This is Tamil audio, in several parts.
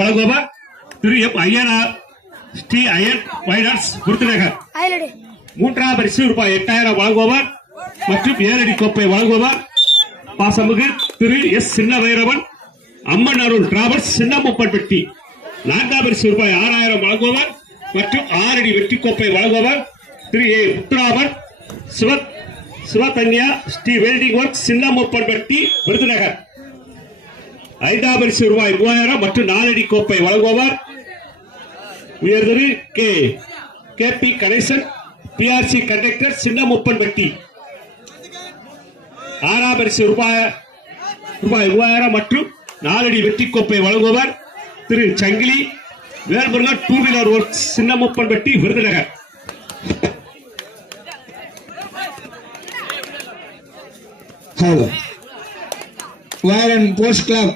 வழங்குவார் திரு M Ayyanar Sri iron wires Virudhunagar. மூன்றாம் பரிசு ரூபாய் 8000 வழங்குவார் மற்றும் 7 அடி கோப்பை வழங்குவார் பாசமிகு திரு எஸ் சின்ன வைரவன் அம்மன் அருள் டிராவல்ஸ் சின்னமுப்பன்பட்டி. நான்காம் பரிசு ரூபாய் 6000 வழங்குவார் மற்றும் 6 அடி வெற்றி கோப்பை வழங்குவார் திரு ஏ முத்துராமன் சிவகன்யா ஸ்ரீ வெல்டிங் ஒர்க் சின்னமுப்பன்பட்டி விருதுநகர். ஐந்தாம் பரிசு ரூபாய் 3000 மற்றும் 4 அடி கோப்பை வழங்குவார் உயர்திரு K P Ganesan PRC conductor Chinnamuppanpatti. ஆறாம் பரிசு ரூபாய் 3000 மற்றும் 4 அடி வெற்றி கோப்பை வழங்குவார் திரு Sangili Velmurugan two wheeler work Chinnamuppanpatti Virudhunagar. Warren post club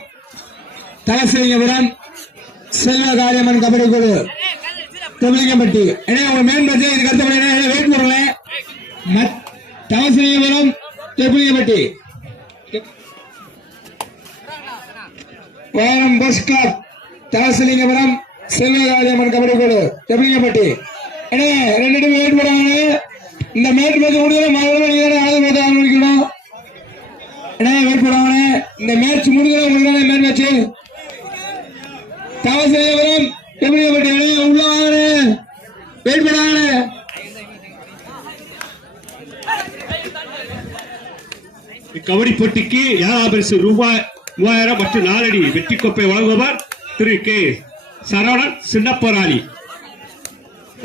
Thalasilingapuram Selva Kariamman kabaddi குழு தெபிலிங்கம்பட்டி. உங்க மேன் பட்ஜெட் இதுக்கு அடுத்த வெயிட் பண்ணுங்க. தலசிலிங்கபுரம் தெபிலிங்கம்பட்டி வாரம் போஸ்ட் கிளப் தலசிலிங்கபுரம் செல்வ காரியம்மன் கபடி குழு தெபிலிங்கம்பட்டி. 2 டைம் வெயிட் பண்ணுவாங்க. இந்த மேட் மேட்ச் முடிஞ்சா ஆரம்பிக்கணும். வெயிட் பண்ணுவாங்க. இந்த மேட்ச் முடிஞ்சா உங்களுக்கு மேட் மேட்ச் தவசேவரம் தெபிலிங்கம்பட்டி உள்ள வாங்க. வெயிட் பண்ணுவாங்க. கபடி போட்டிக்கு 7ஆம் பரிசு ரூபாய் 3000 மற்றும் 4 அடி வெற்றி கோப்பை வழங்குவார் திரு கே சரவணன் சின்னப்பராளி.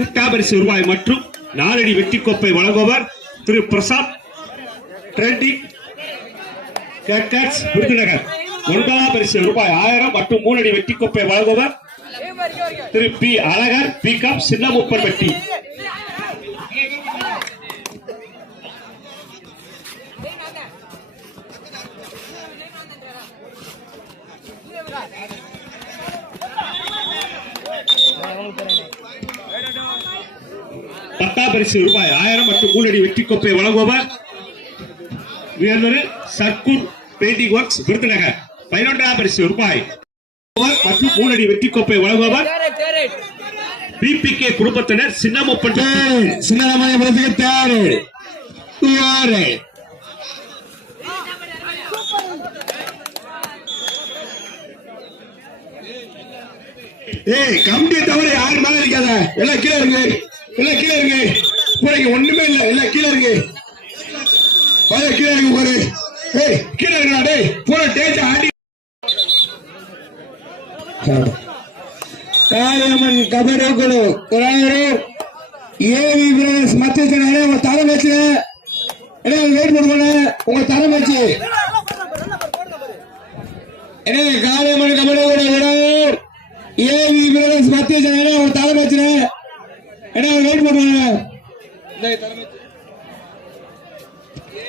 8ஆம் பரிசு ரூபாய் மற்றும் 4 அடி வெற்றி கோப்பை வழங்குவார் திரு பிரசாத் ட்ரெண்டிங் கேட்கட்ஸ் விருதுநகர். 9ஆம் பரிசு ரூபாய் 1000 மற்றும் 3 அடி வெற்றி கோப்பை வழங்குவார் திரு பி அழகர் பிகாம் சின்னமுப்பன்பட்டி. பத்தாம் பரிசு ரூபாய் 1000 மற்றும் 3 அடி வெற்றி கோப்பை வழங்குவார் சர்க்கூர் பெயிண்டிங் ஒர்க்ஸ் விருதுநகர். 11ஆம் பரிசு ரூபாய் மற்றும் 3 அடி வெற்றி கோப்பை வழங்குவார் பிபிகே குடும்பத்தினர் சின்னமுப்பன்பட்டி. சின்னராமபுரத்துக்கு தயாரு. கம்பி தவிர யாரு மேல இருக்காத. எல்லாம் கீழே இருக்கு. எல்லாம் கீழே இருக்கு. ஒண்ணுமே இல்ல. எல்லாம் கீழே இருக்கு. கீழே இருக்கு பாரு. கீழே இருக்கா டே பூரா டேஜ் ஆடி. காரியம்மன் கபடி குழு ஏவி பிரதர்ஸ் மத்திய உங்க தரம் வச்சு வெயிட் பண்ணுங்க. உங்க தரம் வச்சு காரியம்மன் கபடி குழு ஏவி பிரதர்ஸ் மத்திய உங்க தரம் வச்சு வெயிட் பண்ணுங்க.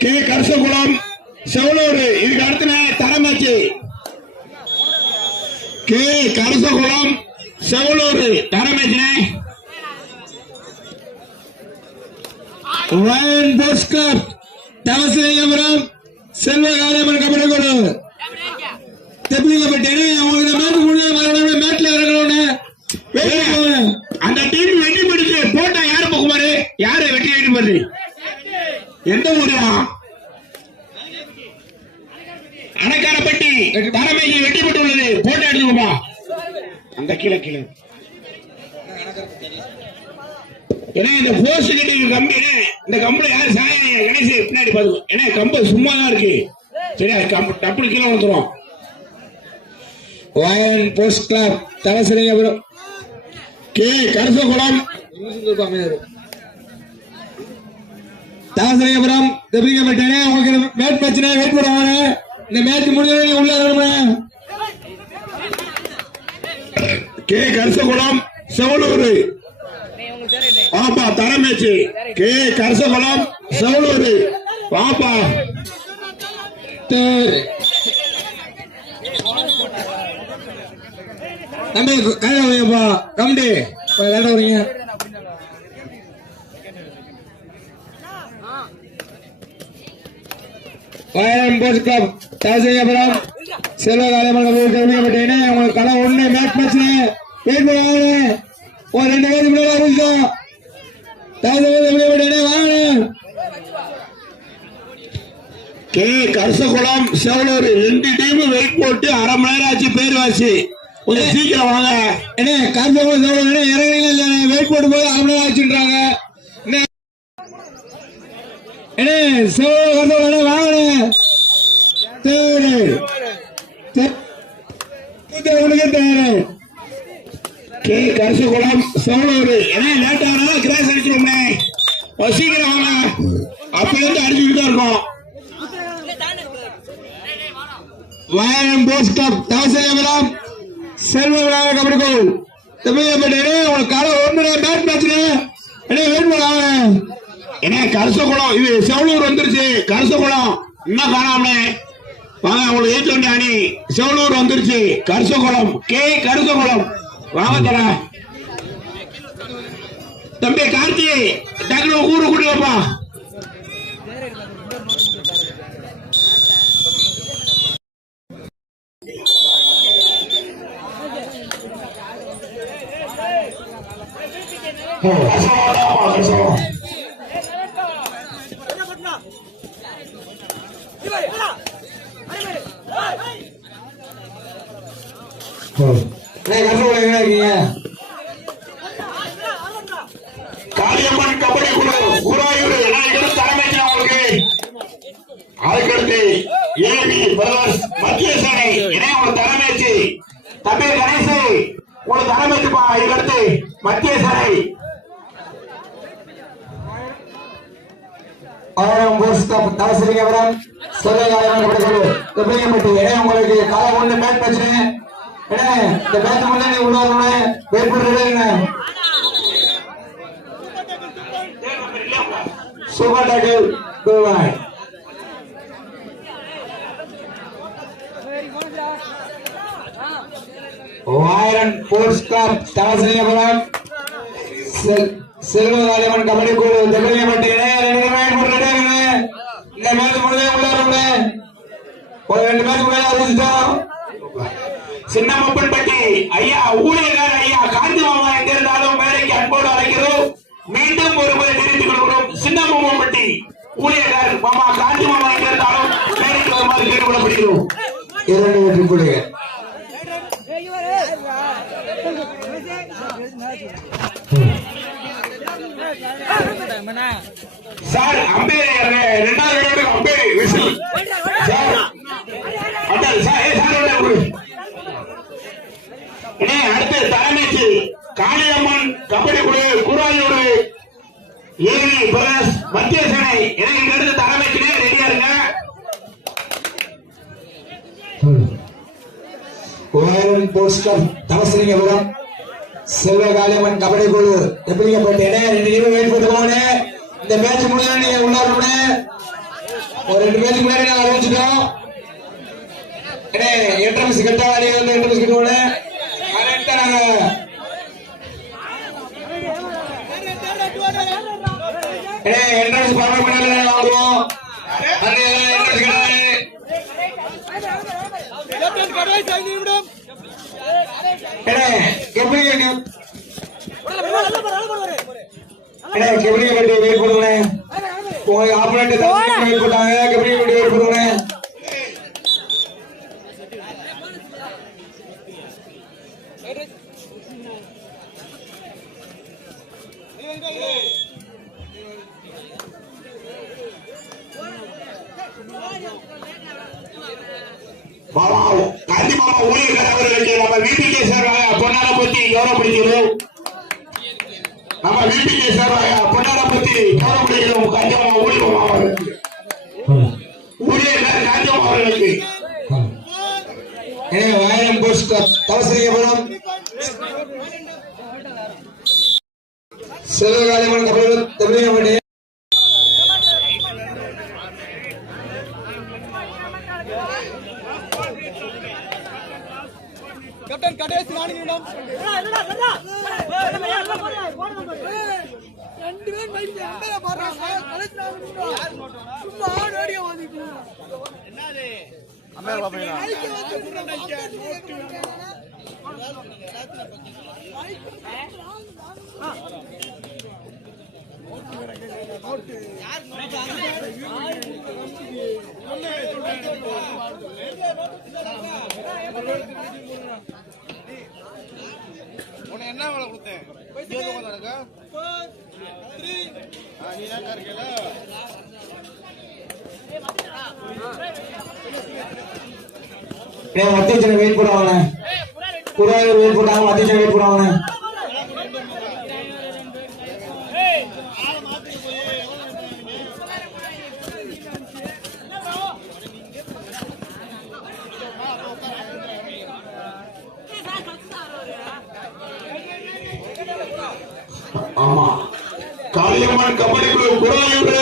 கே கரசகுளம் செவலூர் இதுக்கு அடுத்த தரமாச்சு. கே கரசகுளம் செவலூர் தரமாச்சு. வயன் போஸ்ட் கிளப் தவசிலிங்கபுரம் செல்வ காரியம்மன் கபடி குழு தெபிலிங்கம்பட்டி. உங்களுக்கு மேட்டு முடிஞ்ச மேட்ல இறங்கணும். அந்த டீம் வெட்டி முடிச்சு போட்டா யாரு போகுமாரு? யாரு வெட்டி வெட்டி போடுது? எந்த ஊரா? அணக்காரப்பட்டி தலைமைக்கு வெட்டி போட்டு உள்ளது. போட்டோ எடுத்துக்கோமா. அந்த கீழே கீழே இந்த போஸ்ட் கட்டி கம்பி இந்த கம்பெனி யாரு சாய கணேச பின்னாடி பாத்துக்கோ. ஏன்னா கம்பு சும்மா தான் இருக்கு. சரியா டப்புனு கீழே வந்துடும். வயன் போஸ்ட் கிளப் தலசிலிங்கபுரம் கே கரசகுளம் தாசலிங்கபுரம் தெபிலிங்கம்பட்டி. உங்களுக்கு மேட் மேட்ச் வெயிட் பண்ணுவாங்க. இந்த மேட்ச் முடிஞ்ச உள்ள வரணும். கே கரசகுளம் செவலூர் வாப்பா தர மேட்ச். கே கரசகுளம் செவலூர் வாப்பா. தம்பி கைப்பா கம்பி லேட்டா வரீங்க. வாயம் போஸ்ட் கிளப் தாசிங்கபுரம் செல்வகாலமன் கபடிக்குழு உங்களுக்கு களம் ஒண்ணு மேட்ச் மேட்ச்ல வெயிட் பண்ணுவாங்க. ஒரு 2 பேருக்கு முன்னாடி அறிவிச்சோம். வாங்க கே கரசகுளம் செவலூர் 2 டீம் வெயிட் போட்டு அரை மணி நேரம் ஆச்சு. பேர் வாசி கொஞ்சம் சீக்கிரம் வாங்க. என்ன கரசகுளம் செவலூர் இறங்குறீங்க வெயிட் போட்டு போய் அரை மணி நேரம் ஆச்சுன்றாங்க. என்ன செவலூர் வாங்க கே கரசகுளம் செவலூர் என்ன லேட் ஆனா கிராஸ் அடிச்சிருமே. சீக்கிரம் வாங்க. அப்ப இருந்து அடிச்சுட்டு தான் இருக்கோம். வாயம் போஸ்ட் கிளப் தாசிங்கபுரம் செல்வகாலமன் கபடிக்குழு உங்களுக்கு களம் ஒண்ணு மேட்ச் மேட்ச்ல வெயிட் பண்ணுவாங்க. என்ன கரசகுளம் இது செவலூர் வந்துருச்சு. கரசகுளம் இன்னும் காணாமலே வாங்க. உங்களுக்கு ஏற்ற வேண்டிய அணி செவலூர் வந்துருச்சு. கரசகுளம் கே கரசகுளம் வாங்க தர தம்பி கார்த்தி டக்குனு ஊரு கூட்டியப்பா. காளியம்மன் கபடி குழு குராயூர் தலைமைக்கு அவங்களுக்கு அதுக்கடுத்து ஏபி பிரதர்ஸ் மத்திய சேனை இணைய தலைமைச்சு தம்பி கணேசு உங்களுக்கு தலைமைச்சுப்பா. இதுக்கடுத்து மத்திய சேனை வாயம் போஸ்ட் கிளப் தாசிங்கபுரம் செல்வகாலமன் கபடிக்குழு தெப்பலிங்கம்பட்டி உங்களுக்கு களம் ஒண்ணு மேட்ச் மேட்ச் இந்த மேட்ச் முன்னாடி உள்ள வெயிட் பண்ணுறீங்க. Super tackle Khowai வாயரன் post club தாசிங்கபுரம் செல்வகாலமன் கபடிக்குழு தெப்பலிங்கம்பட்டி இந்த மேட்ச் முன்னாடி உள்ள ஒரு 2 மேட்ச் முன்னாடி அறிவிச்சிட்டோம். சின்னமப்பன்பட்டி ஐயா ஊழியர் ஐயா காந்தி மாமா எங்க இருந்தாலும் வேலைக்கு அன்போடு அழைக்கிறோம். மீண்டும் ஒரு முறை தெரிவித்துக் கொள்கிறோம். சின்னமப்பன்பட்டி ஊழியர் மாமா காந்தி மாமா எங்க இருந்தாலும் வேலைக்கு வருமாறு கேட்டுக்கொள்ளப்படுகிறோம். 2 வெற்றி புள்ளிகள். சார் அம்பேர் 2வது round ampere whistle sir Atal sir அடுத்து தலைமைக்கு காளியம்மன் கபடி குழு குராயூர் ஏவி பிரதர்ஸ் மத்திய சேனை எனக்கு அடுத்து தலைமைக்கு ரெடியா இருங்க. வாயரன் போஸ்ட் கிளப் தாசிங்கபுரம் செல்வகாலமன் கபடிக்குழு தெப்பலிங்கம்பட்டி 2 டீம் வெயிட் பண்ணுவாங்க. இந்த மேட்ச் முன்னாடி உள்ளாருங்க ஒரு 2 மேட்ச் முன்னாடி நான் அறிவிச்சிட்டோம். என்ட்ரன்ஸ் கட்டாளி வந்து என்ட்ரன்ஸ் கட்டுவோம். கரெக்டா நாங்க என்ட்ரன்ஸ் பர்மிட் பண்ணல வாங்குவோம். அந்த என்ட்ரன்ஸ் கபடி வெயிட் பண்ணுங்க. உங்களுக்கு ஆப்போனன்ட் வெயிட் பண்ணாங்க. கபடி வெயிட் பண்ணுங்க. காந்தி மாமா ஊழியர் அவர்களுக்கு நம்ம விபிகே சார்பாக பொன்னாட பத்தி கௌரவப்படுகிறோம். நம்ம விபிகே சார்பாக பொன்னாட பத்தி கௌரவப்படுகிறோம். காந்தி மாமா ஊழியர் அவர்களுக்கு ஊழியர் காந்தி மாமா அவர்களுக்கு வாயரன் போஸ்ட் கிளப் தாசிங்கபுரம் செல்வகாலமன் கபடிக்குழு தெப்பலிங்கம்பட்டி कैप्टन कटेश 4 निमिடம் ரெண்டு பேரும் பைக் எம்பல பாறாங்க கலெக்டர் சும்மா ஆடியோ ஓதிட்டு என்னது அம்மா பாப்பீங்க என்ன வேலை கொடுத்தேன் அத்தியட்சனை வெயிட் போடுவாங்க குருவாயூர் வெயிட் போட்டாங்க அத்தியட்சனை வெயிட் போடுவாங்க ஆமா காளியம்மன் கபடி குழு குருவாயூர்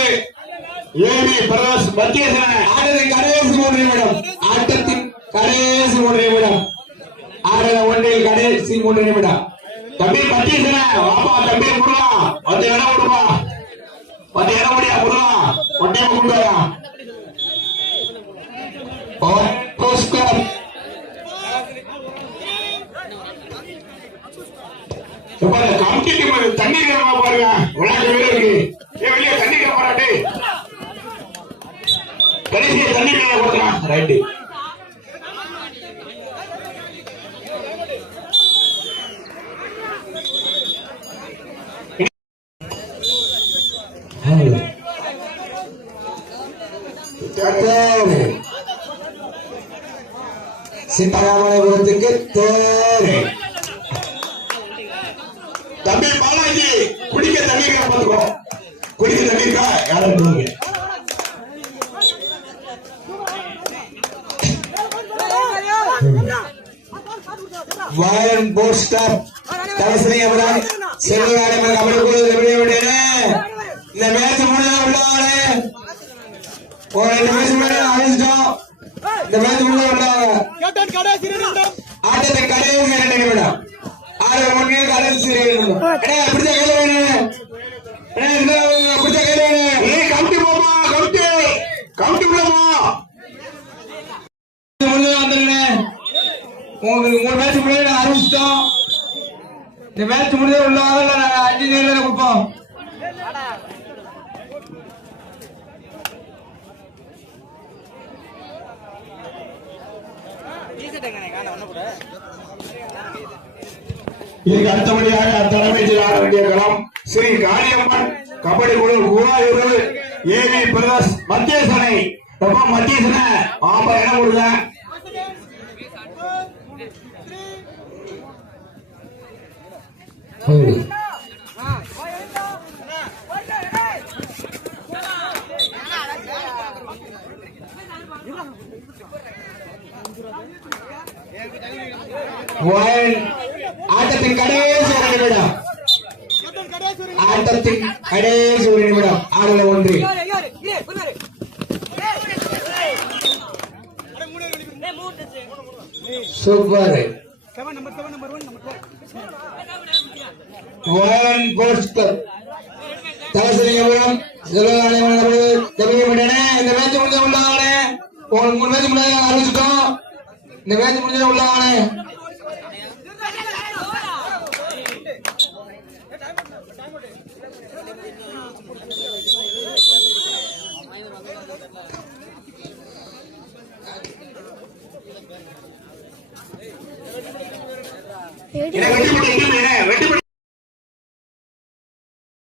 ஏவி பிரதர்ஸ் மத்திய ஆட்டத்தின் கடைசி 3 நிமிடம் ஆடல ஒன்றில் கடைசி 3 நிமிடம் தம்பி மத்திய வாப்பா தம்பி முருகா வந்து இடம் கொடுப்பா வந்து இடம் முடியா முருகா ஒட்டியமா கொடுப்பாயா கமிட்டி தண்ணீர் பாருங்க விளையாட்டு வீரருக்கு வெளியே தண்ணீர் போராட்டு கடைசியை தண்ணீர் கொடுக்கலாம் ரைட்டு சித்தராமலைபுரத்துக்கு தேவை தம்பி பாலாஜி குடிக்க தண்ணீர் பார்த்துக்கோ குடிக்க தண்ணீர் யாரும் வயலன் போஸ்டர் தலசனியபுரம் செல்வராஜன் கபடி குழு இந்த மேட்ச் முடிஞ்சா உள்ளாங்க ஒரு 2 மேட்ச் முன்னாடி அழைச்சிட்டோம் இந்த மேட்ச் முடிஞ்சா உள்ளாங்க ஆட்டத்தின் கடைசி 2 நிமிடம் 6 மணி கடைசி 2 நிமிடம் பிடிச்ச கையில வேணும் பிடிச்ச கையில வேணும் நீ கமிட்டி போமா கமிட்டி போமா உங்களுக்கு 3 மேட்ச் முன்னாடி ஆரம்பிச்சிட்டோம் இந்த மேட்ச் முடிஞ்ச உள்ளாங்க நாங்க 5 நேரம் கொடுப்போம் இதுக்கு அடுத்தபடியாக தலைமையில் ஆட வேண்டிய களம் ஸ்ரீ காளியம்மன் கபடி குழு குருவாயூர் ஏவி பிரதர்ஸ் மத்திய சனை மத்திய சனை ஆமா இடம் கொடுங்க ஆட்டத்தின் கடைசி 1 நிமிடம் ஆட்டத்தின் கடைசி 1 நிமிடம் ஆடல ஒன்று சூப்பர் வயலன் போஸ்டர் தலசனியபுரம் செல்வராஜன் இந்த மேட்ச் முடிஞ்ச உள்ளாங்களே 3 மேட்ச் முன்னாடி ஆரம்பிச்சிட்டோம் இந்த மேட்ச் முடிஞ்ச உள்ளாங்களே வெட்டி